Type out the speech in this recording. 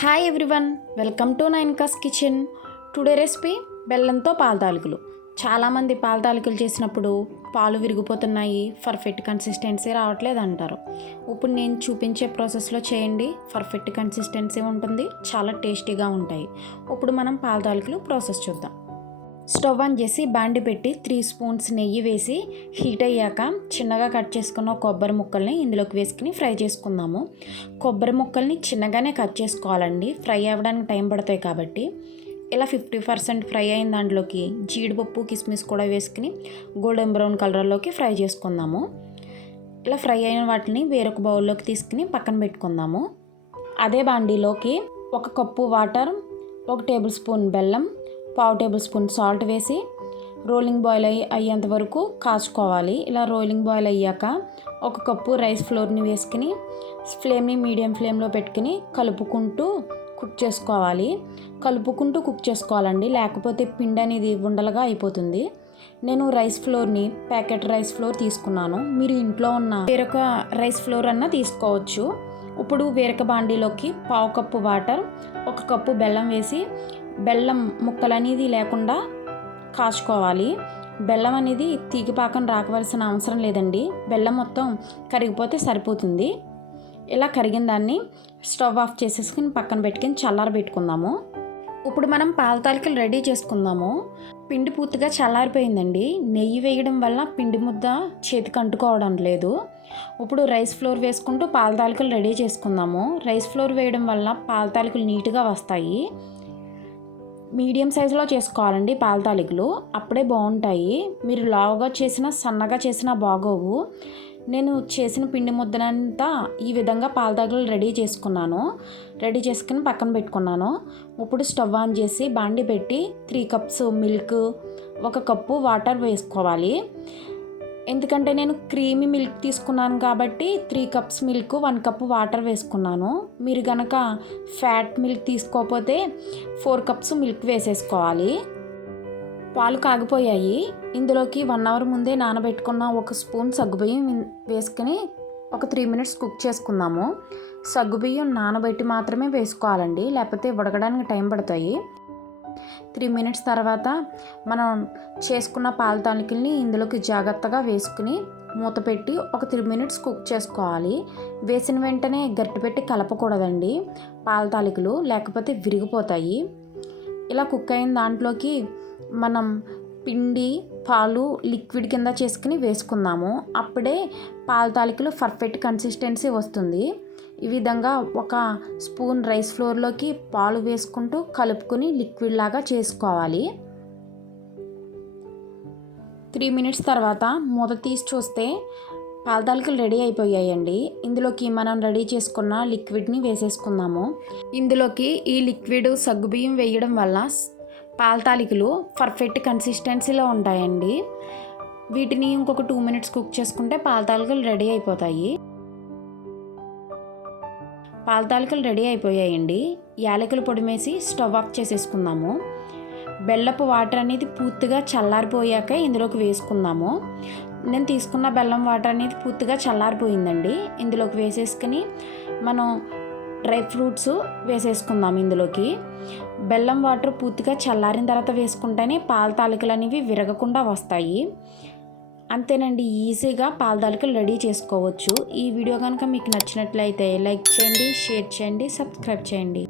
Hi everyone, welcome to Nainika's kitchen. Today recipe బెల్లంతో పాల తాలికలు. చాలామంది పాల తాలికలు చేసినప్పుడు పాలు విరిగిపోతున్నాయి, పర్ఫెక్ట్ కన్సిస్టెన్సీ రావట్లేదు అంటారు. ఇప్పుడు నేను చూపించే ప్రాసెస్లో చేయండి, పర్ఫెక్ట్ కన్సిస్టెన్సీ ఉంటుంది, చాలా టేస్టీగా ఉంటాయి. ఇప్పుడు మనం పాల తాలికలు ప్రాసెస్ చూద్దాం. స్టవ్ ఆన్ చేసి బాండి పెట్టి 3 స్పూన్స్ నెయ్యి వేసి హీట్ అయ్యాక చిన్నగా కట్ చేసుకున్న కొబ్బరి ముక్కల్ని ఇందులోకి వేసుకుని ఫ్రై చేసుకుందాము. కొబ్బరి ముక్కల్ని చిన్నగానే కట్ చేసుకోవాలండి, ఫ్రై అవ్వడానికి టైం పడతాయి కాబట్టి. ఇలా 50% ఫ్రై అయిన దాంట్లోకి జీడిపప్పు కిస్మిస్ కూడా వేసుకుని గోల్డెన్ బ్రౌన్ కలర్లోకి ఫ్రై చేసుకుందాము. ఇలా ఫ్రై అయిన వాటిని వేరొక బౌల్లోకి తీసుకుని పక్కన పెట్టుకుందాము. అదే బాండీలోకి 1 కప్పు వాటర్, 1 టేబుల్ స్పూన్ బెల్లం, 1/2 టేబుల్ స్పూన్ సాల్ట్ వేసి రోలింగ్ బాయిల్ అయ్యేంత వరకు కాచుకోవాలి. ఇలా రోలింగ్ బాయిల్ అయ్యాక 1 కప్పు రైస్ ఫ్లోర్ని వేసుకుని ఫ్లేమ్ని మీడియం ఫ్లేమ్లో పెట్టుకుని కలుపుకుంటూ కుక్ చేసుకోవాలండి, లేకపోతే పిండి అనేది ఉండలుగా అయిపోతుంది. నేను రైస్ ఫ్లోర్ని ప్యాకెట్ రైస్ ఫ్లోర్ తీసుకున్నాను, మీరు ఇంట్లో ఉన్న వేరొక రైస్ ఫ్లోర్ అన్నా తీసుకోవచ్చు. ఇప్పుడు వేరొక బాండీలోకి 1/2 కప్పు వాటర్, 1 కప్పు బెల్లం వేసి బెల్లం ముక్కలు అనేది లేకుండా కాచుకోవాలి. బెల్లం అనేది తీగిపాకం రాకవలసిన అవసరం లేదండి, బెల్లం మొత్తం కరిగిపోతే సరిపోతుంది. ఇలా కరిగిన దాన్ని స్టవ్ ఆఫ్ చేసేసుకుని పక్కన పెట్టుకుని చల్లారబెట్టుకుందాము. ఇప్పుడు మనం పాల తాలికలు రెడీ చేసుకుందాము. పిండి పూర్తిగా చల్లారిపోయిందండి, నెయ్యి వేయడం వల్ల పిండి ముద్ద చేతికి అంటుకోవడం లేదు. ఇప్పుడు రైస్ ఫ్లోర్ వేసుకుంటూ పాల తాలికలు రెడీ చేసుకుందాము. రైస్ ఫ్లోర్ వేయడం వల్ల పాల తాలికలు నీట్గా వస్తాయి. మీడియం సైజులో చేసుకోవాలండి పాల తాలికలు, అప్పుడే బాగుంటాయి. మీరు లావుగా చేసినా సన్నగా చేసినా బాగోవు. నేను చేసిన పిండి ముద్దనంతా ఈ విధంగా పాల తాలికలు రెడీ చేసుకుని పక్కన పెట్టుకున్నాను. ఇప్పుడు స్టవ్ ఆన్ చేసి బాండి పెట్టి 3 కప్స్ మిల్క్, 1 కప్పు వాటర్ వేసుకోవాలి. ఎందుకంటే నేను క్రీమీ మిల్క్ తీసుకున్నాను కాబట్టి 3 కప్స్ మిల్క్, 1 కప్పు వాటర్ వేసుకున్నాను. మీరు కనుక ఫ్యాట్ మిల్క్ తీసుకోకపోతే 4 కప్స్ మిల్క్ వేసేసుకోవాలి. పాలు కాగిపోయాయి. ఇందులోకి 1 అవర్ ముందే నానబెట్టుకున్న 1 స్పూన్ సగ్గుబియ్యం వేసుకుని ఒక 3 మినిట్స్ కుక్ చేసుకుందాము. సగ్గుబియ్యం నానబెట్టి మాత్రమే వేసుకోవాలండి, లేకపోతే ఉడకడానికి టైం పడతాయి. 3 మినిట్స్ తర్వాత మనం చేసుకున్న పాల తాలికల్ని ఇందులోకి జాగ్రత్తగా వేసుకుని మూత పెట్టి ఒక 3 మినిట్స్ కుక్ చేసుకోవాలి. వేసిన వెంటనే గరిటె పెట్టి కలపకూడదండి పాల తాలికలు, లేకపోతే విరిగిపోతాయి. ఇలా కుక్ అయిన దాంట్లోకి మనం పిండి, పాలు లిక్విడ్ కింద చేసుకుని వేసుకుందాము. అప్పుడే పాల తాలికలు పర్ఫెక్ట్ కన్సిస్టెన్సీ వస్తుంది. ఈ విధంగా 1 స్పూన్ రైస్ ఫ్లోర్లోకి పాలు వేసుకుంటూ కలుపుకొని లిక్విడ్ లాగా చేసుకోవాలి. 3 మినిట్స్ తర్వాత మూత తీసి చూస్తే పాల తాలికలు రెడీ అయిపోయాయండి. ఇందులోకి మనం రెడీ చేసుకున్న లిక్విడ్ని వేసేసుకుందాము. ఇందులోకి ఈ లిక్విడ్ సగ్గుబియ్యం వేయడం వల్ల పాల తాలికలు పర్ఫెక్ట్ కన్సిస్టెన్సీలో ఉంటాయండి. వీటిని ఇంకొక 2 మినిట్స్ కుక్ చేసుకుంటే పాల తాలికలు రెడీ అయిపోతాయి. పాల తాలికలు రెడీ అయిపోయాయండి. యాలకుల పొడి వేసి స్టవ్ ఆఫ్ చేసేసుకుందాము. బెల్లపు వాటర్ అనేది పూర్తిగా చల్లారిపోయాక ఇందులోకి వేసుకుందాము. నేను తీసుకున్న బెల్లం వాటర్ అనేది పూర్తిగా చల్లారిపోయిందండి. ఇందులోకి వేసేసుకుని మనం డ్రై ఫ్రూట్స్ వేసేసుకుందాం. ఇందులోకి బెల్లం వాటర్ పూర్తిగా చల్లారిన తర్వాత వేసుకుంటేనే పాల తాలికలు అనేవి విరగకుండా వస్తాయి. అంతేనండి, ఈజీగా పాల తాలికలు రెడీ చేసుకోవచ్చు. ఈ వీడియో కనుక మీకు నచ్చినట్లయితే లైక్ చేయండి, షేర్ చేయండి, సబ్స్క్రైబ్ చేయండి.